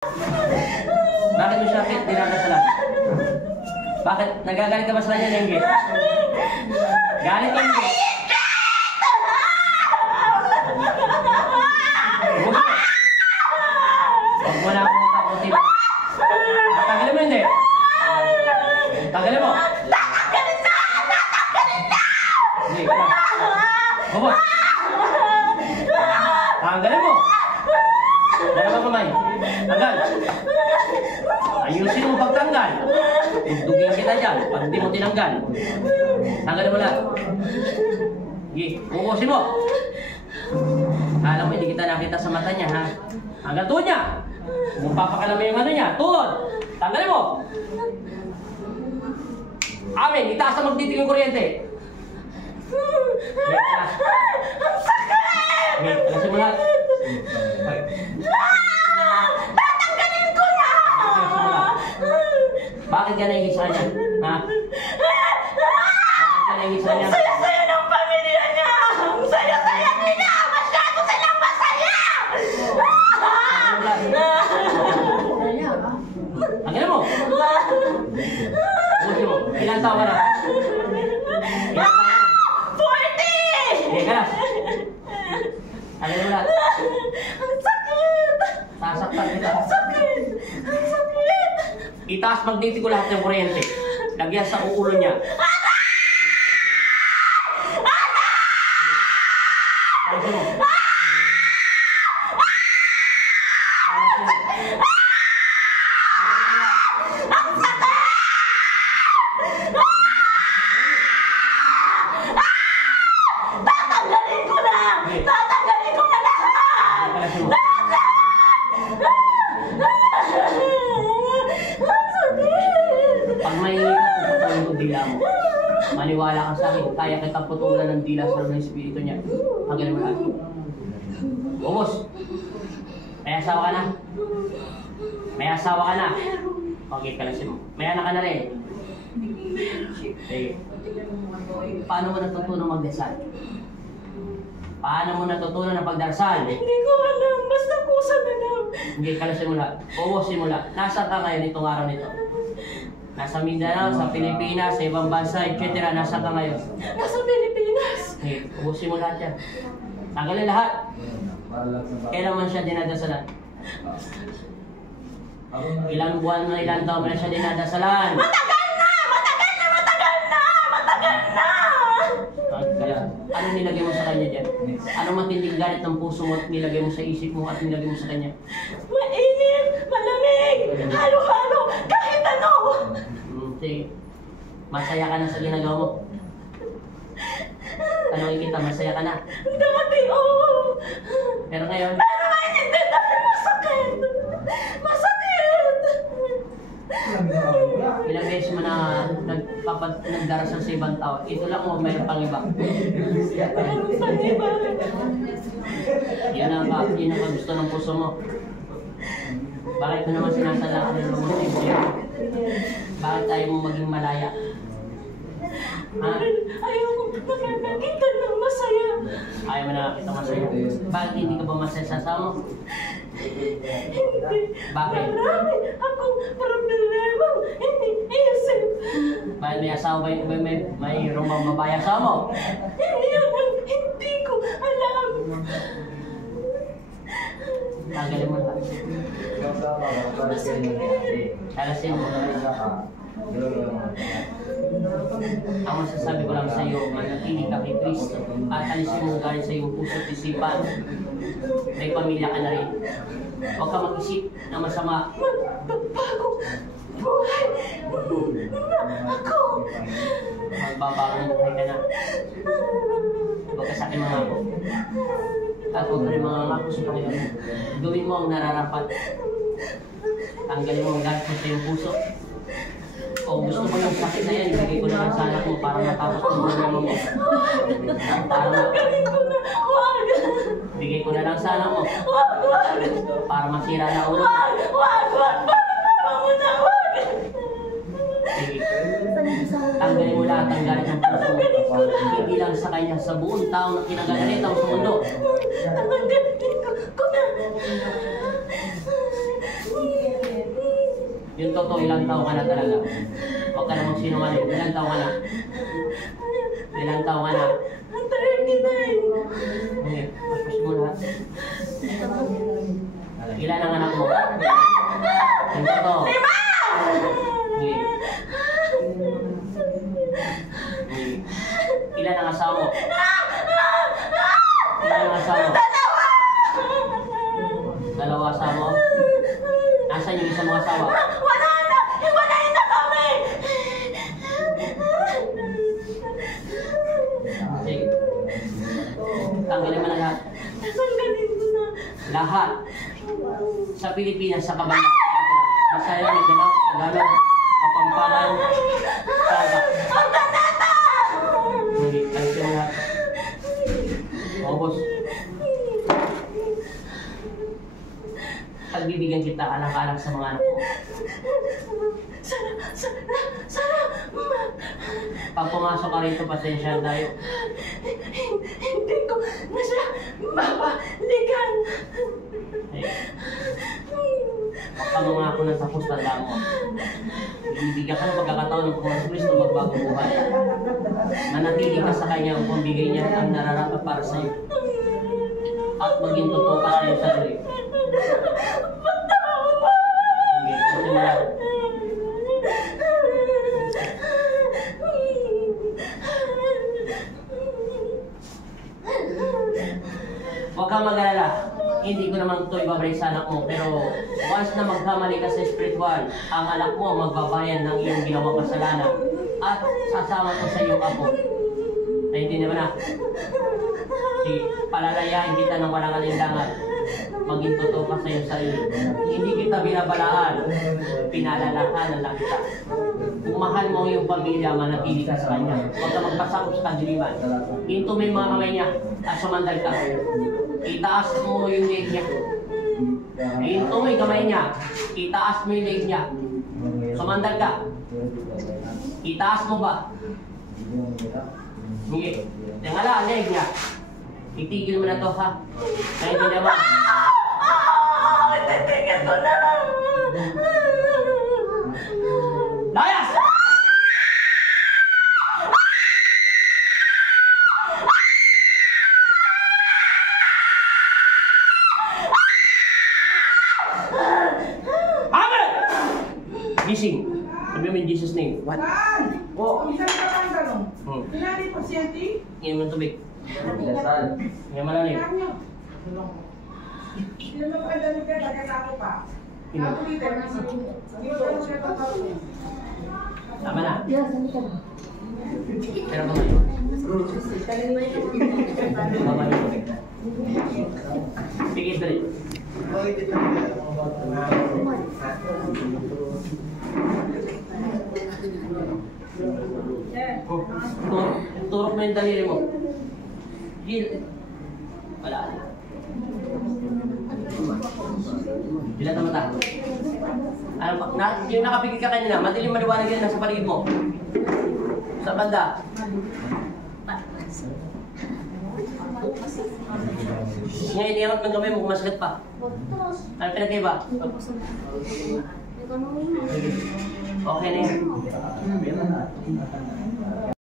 Bakit mo siya dinadasalan? Bakit? Nagagalit ka ba sa kanya, Lengge? Galit ka, Lengge? Huwag mo na akong takutin. Tagalin mo, hindi? Tagalin mo? Tatanggalin na! Hindi, ka lang. Bubot! Tanggalin mo! Dalawang kamay. Tanggal. Ayusin mo pagtanggal. Tugtugin kita dyan. Pag hindi mo tinanggal. Tanggalin mo lang. Sige, bukusin mo. Alam mo, hindi kita nakita sa mata niya, ha? Tanggal tuhod niya. Kung papakalami yung ano niya, tuhod. Tanggalin mo. Amin, itaas na magtitigil kuryente. Ang sakit! Alasin mo lahat. Tatanggalin ko na! Bakit ka naingit sa kanya? Ha? Bakit ka naingit sa kanya? Ang saya-saya ng pamilya niya! Ang saya-saya nila! Masyado silang masaya! Tanggalin mo! Bukusin mo. Ilan taon ka na? Ilan taon ka na? 40! Hindi ka na. Tanggalin mo lahat. Ang sakit! Sasaktan kita. Ang sakit! Ang sakit! Itaas magditi ko lahat ng kuryente. Lagyan sa uulo niya. Alisin mo. Alisin mo. Tatanggalin ko na! Tatanggalin ko na lahat! Alisin mo. Ang sakit! Pag may puputulin ko dila mo, maniwala ka sa akin, kaya kitang putulan ng dila sa loob ng espiritu niya. Tanggalin mo lahat. Bumos! May asawa ka na? May asawa ka na? Okay, kalasin mo. May anak ka na rin? Sige. Paano mo natutunan magdasal? Paano mo natutunan ang pagdarasal? Hindi ko alam. Basta kusa na lang. Hindi, kalasin mo lahat. Bumosin mo lahat. Nasaan ka ngayon itong araw nito? Nasa Mindanao, sa Pilipinas, sa ibang bansa, etc. Nasaan ka ngayon? Nasa Pilipinas. Okay, bumosin mo lahat yan. Tanggalin lahat. Kailan man siya dinadasalan? Ilang buwan na ilang taon na siya dinadasalan? Matagal na! Matagal na! Matagal na! Matagal na! Kaya, ano nilagay mo sa kanya dyan? Ano matinding galit ng puso mo at nilagay mo sa isip mo at nilagay mo sa kanya? Mainit! Malamig! Halo-halo! Kahit ano! Sige. Masaya ka na sa ginagawa mo? Tanongin kita, masaya ka na? Dati, oo! Pero ngayon, Pero ngayon hindi dahil masakit! Masakit! ilang beses mo na nagdarasal sa ibang tao, ito lang o mayroon pang iba? Meron pa iba. Yan ang gusto ng puso mo. Bakit mo naman sinasala ng mga sa'yo? Bakit tayo mo maging malaya? Ha? Ayaw ko nakakakita ng masaya. Ayaw mo nakakita masaya? Bakit hindi ka ba masaya sa asawa mo? Hindi. Bakit? Marami akong problema. Hindi isip. Bakit may asawa ba may rumang babae asawa mo? Hindi ko alam. Tanggalin mo lahat. Kalasin mo. Ang masasabi ko lang sa iyo, manatili ka kay Kristo at alisin mo galing sa iyong puso at isipan. May pamilya ka na rin. Huwag ka mag-isip na masama. Magbabago buhay na ako. Magbabagong buhay ka na. Huwag ka sa akin mga ako. At huwag ka rin mga ngako sa Panginoon. Gawin mo ang nararapat. Tanggalin mo ang galit mo sa iyong puso. O gusto mo yung sakit na yan, ibigay ko na lang sa anak mo para matapos ng problema mo. Tatanggalin ko na. Wag. Bigay ko na lang sa anak mo Wag. para masira na ulo. Wag. Wag. Wag. Pagkakama mo na. Wag. Sige. Tanggalin mo lahat ang galit ng puso mo. Hindi lang sa kanya, sa buong tao na kinagalit ang sa mundo. Tanggalin ko na. Yung totoo, ilang taon ka na talaga. Huwag ka na magsinungaling. Ilang taon ka na? Ilang taon ka na? 39. Hindi, paspas mo lahat. Ilan ang anak mo? Yung totoo. 5! Hindi. Ilan ang asawa mo? Ilan ang asawa mo? Dalawa asawa mo? Nasaan yung isang mga asawa? Wala na! Hiwalayin na kami! Sige. Tanggalin mo na lahat. Nasanggalin ko na. Lahat. Sa Pilipinas, sa kabanda. Bisaya, Mindanao, Tagalog, Kapampangan, Saga. Ang tatata! Hindi, alisin mo lahat. Obos. Pagbibigyan kita anak-anak sa mga anak mo. Sana, Pag pumasok ka rito, pasensya tayo. hindi ko na siya mapalikan. Eh, pagpamangako ng tapos, tanda mo. Ibibigyan ka ng pagkakataon ng Panginoon Kristo magbagong buhay. Manatili ka sa Kanya upang bigay niya ang nararapat para sa iyo. At maging totoo ka sa iyong sarili. Sige, simula. Huwag kang mag-alala. Hindi ko naman ito ibabalik sa anak mo. Pero once na magkamali ka sa spiritual, ang anak mo ang magbabayan ng iyong ginawang kasalanan. At sasama ko sa iyong apo. Naintindihan mo na? Sige, palalayain kita ng walang alinlangan. Maging totoo ka sa iyong sarili. Hindi kita binabalaan. Pinalalahanan lang kita. Kung mahal mo ang iyong pamilya, manatili ka sa kanya. Huwag ka magpasakop sa kadiliman. Hinto mo yung mga kamay niya at sumandal ka. Itaas mo yung leg niya. Hinto mo yung kamay niya. Itaas mo yung leg niya. Sumandal ka. Itaas mo ba? Sige. Tingala, leg niya. Itigil mo na to, ha? Naintindihan mo? Titigil ko na. Layas! Amen! Gising. Sabi mo in Jesus' name. What? Oh, isang katang tanong. Hmm. Pinali pasyente? Iyan mo ng tubig. Iyan malalim. Sino ba ang dami ka? Nagkatako pa. Sino? Ako dito. Dito ako siya tatawag. Tama na. Pero kamay. Kamay. Sige, dali. Turok mo yung daliri mo. Gil. Wala. Dilat ang mata. Yung nakapigil ka kanina, madilim maliwanag yan nasa paligid mo. Sa banda. Ngayon, iangat ng kamay mo kung masakit pa. Ano pinagkaiba? Okay na yan.